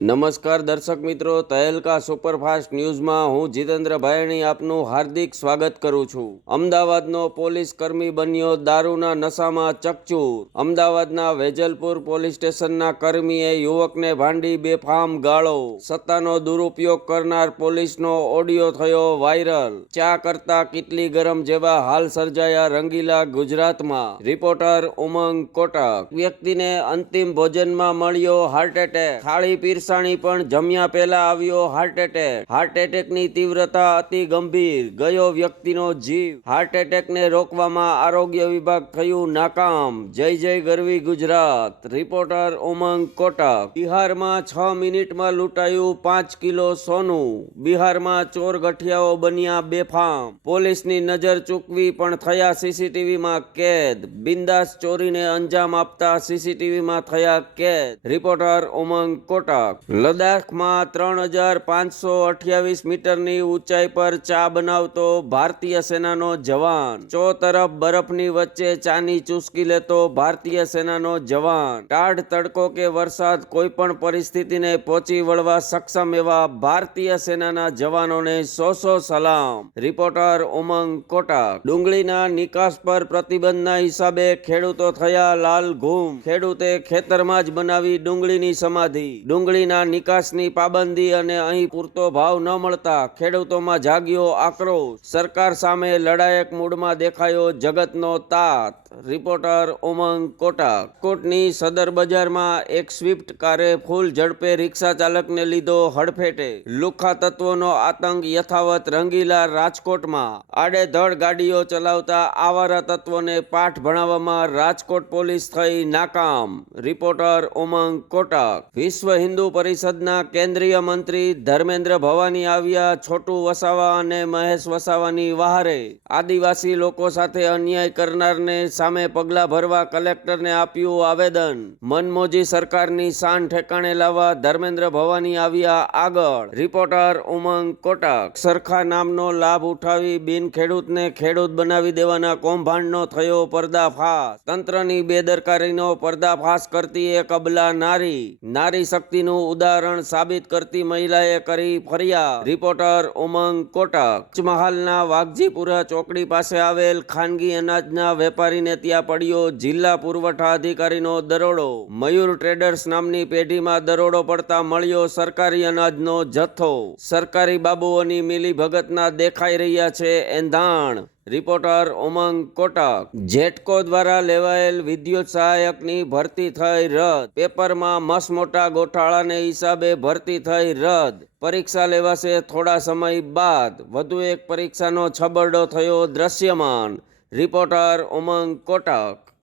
નમસ્કાર દર્શક મિત્રો, તહેલકા સુપરફાસ્ટ ન્યૂઝમાં હું જીતેન્દ્ર ભાયણી આપનું હાર્દિક સ્વાગત કરું છું। અમદાવાદનો પોલીસ કર્મી બન્યો દારૂના નશામાં ચકચૂર। અમદાવાદના વેજલપુર પોલીસ સ્ટેશનના કર્મીએ યુવકને ભાંડી બેફામ ગાળો। સત્તાનો દુરુપયોગ કરનાર પોલીસનો ઓડિયો થયો વાયરલ। ચા કરતા કેટલી ગરમ જેવા હાલ સર્જાયા રંગીલા ગુજરાતમાં। રિપોર્ટર ઉમંગ કોટક। વ્યક્તિને અંતિમ ભોજનમાં મળ્યો હાર્ટ એટેક। થાળી પીરસાણી પણ જમ્યા પહેલા આવ્યો હાર્ટ એટેક। હાર્ટ એટેકની તીવ્રતા અતિ ગંભીર, ગયો વ્યક્તિનો જીવ। હાર્ટ એટેકને રોકવામાં આરોગ્ય વિભાગ થયું નાકામ। જય જય ગરવી ગુજરાત। રિપોર્ટર ઉમંગ કોટક। બિહારમાં 6 મિનિટમાં લૂંટાયું 5 કિલો સોનું। બિહારમાં ચોર ગઠિયાઓ બન્યા બેફામ। પોલીસની નજર ચૂકવી પણ થયા સીસીટીવીમાં કેદ। બિંદાસ ચોરીને અંજામ આપતા સીસીટીવીમાં થયા કેદ। રિપોર્ટર ઉમંગ કોટક। લદ્દાખમાં 3528 મીટરની ઊંચાઈ પર ચા બનાવતો ભારતીય સેનાનો જવાન। ચોતરફ બરફની વચ્ચે ચાની ચૂસકી લેતો ભારતીય સેનાનો જવાન। ટાઢ તડકો કે વરસાદ કોઈ પણ પરિસ્થિતિને પહોંચી વળવા સક્ષમ એવા ભારતીય સેનાના જવાનોને 100 સલામ। રિપોર્ટર ઉમંગ કોટક। ડુંગળીના નિકાસ પર પ્રતિબંધના હિસાબે ખેડૂતો થયા લાલ ઘૂમ। ખેડૂતે ખેતરમાં જ બનાવી ડુંગળીની સમાધિ। ડુંગળીના નિકાસની પાબંદી અને અહીં પૂરતો ભાવ ન મળતા ખેડૂતોમાં જાગ્યો આક્રોશ। સરકાર સામે લડાયક મૂડમાં દેખાયો જગતનો તાત। રિપોર્ટર ઉમંગ કોટક। કોટની સદર બજારમાં એક સ્વિફ્ટ કારે ફૂલ ઝડપે રિક્ષા ચાલકને લીધો હડફેટે। લુખ્ખા તત્વોનો આતંક યથાવત રંગીલા રાજકોટમાં। આડેધડ ગાડીઓ ચલાવતા આવારા તત્વોને પાઠ ભણાવવામાં રાજકોટ પોલીસ થઈ નાકામ। રિપોર્ટર ઉમંગ કોટક। વિશ્વ હિન્દુ પરિષદના કેન્દ્રીય મંત્રી ધર્મેન્દ્ર ભવાની આવ્યા છોટુ વસાવા અને મહેશ વસાવાની વહારે। આદિવાસી લોકો સાથે અન્યાય કરનારને સામે પગલાં ભરવા કલેક્ટરને આપ્યું આવેદન। મનમોજી સરકારની શાન ઠેકાણે લાવવા ધર્મેન્દ્ર ભવાની આવ્યા આગળ। રિપોર્ટર ઉમંગ કોટક। સરખા નામનો લાભ ઉઠાવી બિન ખેડૂતને ખેડૂત બનાવી દેવાના કૌભાંડનો થયો પર્દાફાશ। તંત્રની બેદરકારીનો પર્દાફાશ કરતી એક અબલા નારી શક્તિનું ઉદાહરણ સાબિત કરતી મહિલાએ કરી ફરિયાદ। રિપોર્ટર ઉમંગ કોટક। પંચમહાલના વાઘજીપુરા ચોકડી પાસે આવેલ ખાનગી અનાજના વેપારીને ત્યાં પડ્યો જિલ્લા પુરવઠા અધિકારીનો દરોડો। મયુર ટ્રેડર્સ નામની પેઢીમાં દરોડો પડતા મળ્યો સરકારી અનાજનો જથ્થો। સરકારી બાબુઓની મિલીભગતના દેખાઈ રહ્યા છે એંધાણ। રિપોર્ટર ઉમંગ કોટક। જેટકો દ્વારા લેવાયેલ વિદ્યુત સહાયકની ભરતી થઈ રદ। પેપરમાં મસમોટા ગોઠાળાને હિસાબે ભરતી થઈ રદ। પરીક્ષા લેવાશે થોડા સમય બાદ। વધુ એક પરીક્ષાનો છબરડો થયો દ્રશ્યમાન। રિપોર્ટર ઉમંગ કોટક।